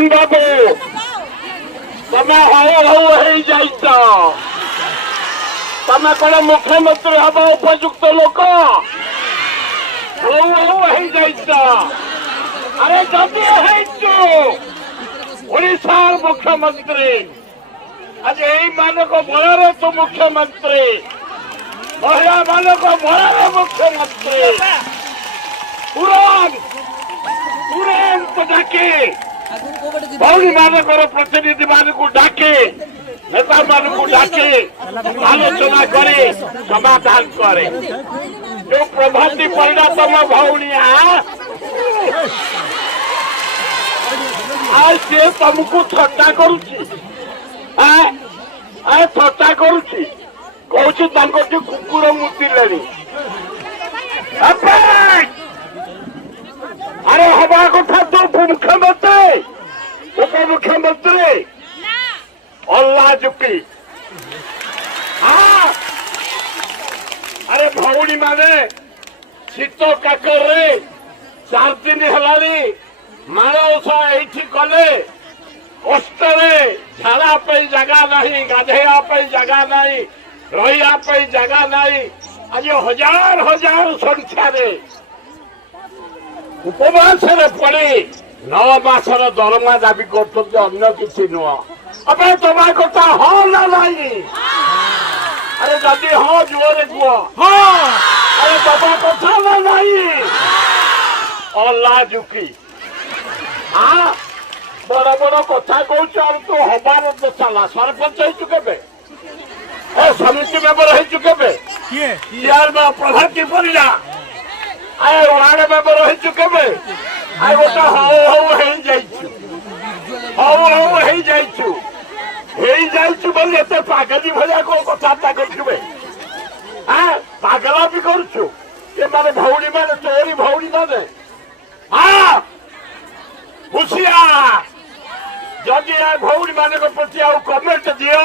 नवीन बाबू तमे तमे कौन मुख्यमंत्री हम उपयुक्त लोक अरे जदि ओडिशार मुख्यमंत्री आज यही मानक बल तू मुख्यमंत्री महिला मानक बल मुख्यमंत्री तुरंत डाके भौणी मानक प्रतिनिधि मानक डाके नेता मानक डाके आलोचना करे समाधान करे जो प्रभाती पड़ा तुम भौणिया आज से तुमको थट्टा करुची थट्टा करुची कौची कुकुर मुतिले अरे हवा कथा तो मुख्यमंत्री उपमुख्यमंत्री अल्लाह जुकी अरे भौणी माने शीत काकर 4 दिन है माणसा ये कले कष्ट झाड़ा जगह नहीं गाधेवा जगह नहीं रहा जगह नहीं आज हजार हजार संख्यार उपवास पड़े 9 मासर दरमा दाबी कर कि नुह अब तुम कथा हाँ ना नहीं अरे जदि हाँ जोरे कह अरे तुम कथा ना नहीं अल्लाह झुकी बड़ बड़ कथा कौन तू हबार चला सरपंच के समिति मेम्बर के प्रधान पड़ा आए वार्ड मेम्बर के गोटे हूँ पागली भलिया कौन कथा करे पागला भी करुचु माने भौणी माने तोरी भौणी माने हुशियार जदि भौणी मान प्रति कमेंट दियो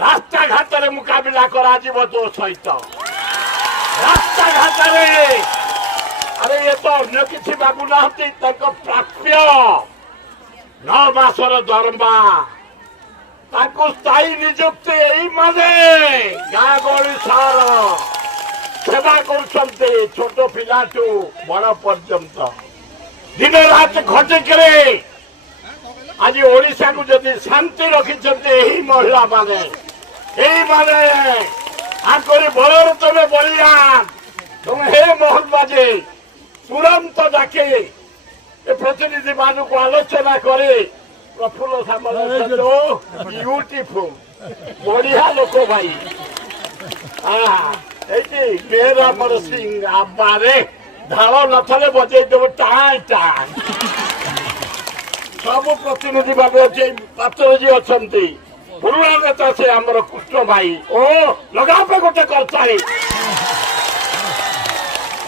रास्ता घाट रे मुकाबला करा तो सहित रास्ता घाट अरे ये तो अन्य किसी बाबू ना प्राप्य 9 मासर दरमा स्थायी निजुक्ति यही माने गाँ गहली सहर सेवा कर छोट पिला बड़ पर्यंत दिन रात खटिक आज ओडिशा को जदि शांति रखिंट यही महिला माने आकरी बलर तुम बलियान तुम हे मोहन बाजे तुरंत डाके प्रतिनिधि मान को आलोचना करे प्रफुल्ल सामल ब्यूटीफुल बढ़िया लोक भाई मेयर अमर सिंह आबारे ढाल नथले बजे देव टाण टाण सब प्रतिनिधि बाबू अच्छे पात्र जी अच्छा पुराणा नेता से आमर कृष्ण भाई ओ लगा पे गोटे कर्चारी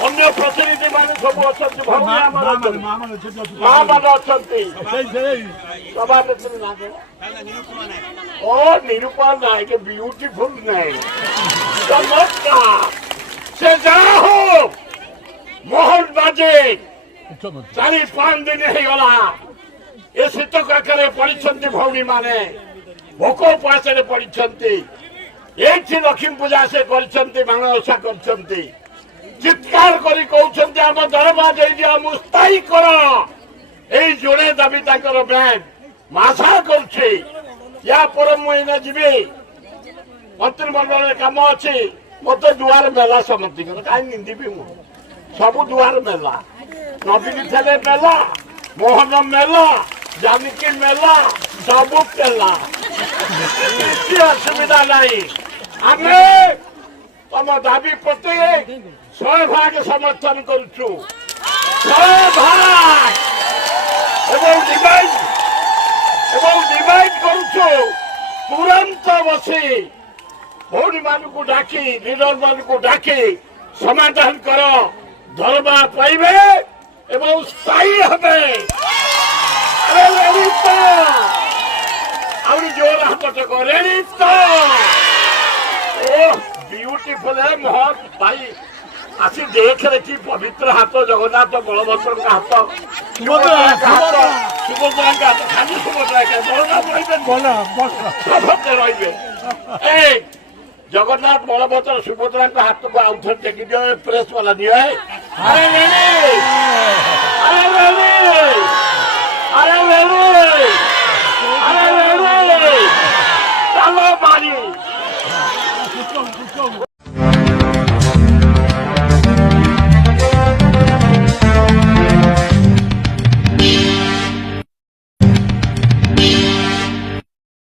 अन्य प्रतिनिधि मान सब अच्छा माँ मान अच्छा ओ निरूपा नायक ब्यूटीफुल नायक चमत्कार से जरा हो मोहन बाजे 4-5 दिन होगा ये शीत काकर पड़ी भौणी माने भोक उपवास पड़ी ये लक्ष्मी पूजा से माणसा कर चित्कार करी कहते आम दरमा दे दिया मुस्ताई कर यही जोड़े दाबी बैंड आशा करुच्छे या पर मुझे जीवी मंत्रिमंडल कम अच्छी मत दुआर मेला समझी कहीं निंदी सब दुआर मेला नवीन थे मेला मोहन मेला जानकी मेला सब मेला किसी असुविधा नहीं आम तुम दाबी प्रति 100 भाग समर्थन करुचु 100 भाग डिमांड करुचु तुरंत बसी भौणी मान को डाकी लीडर मान को डाकी समाधान कर दरमा पाइबे एवं स्थायी हे जोर हाथ टेक रेडी तो ब्यूटीफुल है मोहन भाई आसी देख रे कि पवित्र हाथ जगन्नाथ बलभद्र का हाथ सुभद्रा ସୁଭଦ୍ରାଙ୍କ ଖାଲି ସୁଭଦ୍ରା ବଳରାମ ରହିବେନି ସମସ୍ତେ ରହିବେ। ଏଇ ଜଗନ୍ନାଥ ବଳଭଦ୍ର ସୁଭଦ୍ରାଙ୍କ ହାତକୁ ଆଉଥରେ ଟେକି ଦିଅ ପ୍ରେସ୍ ବାଲା ନିଅ। ଆରେ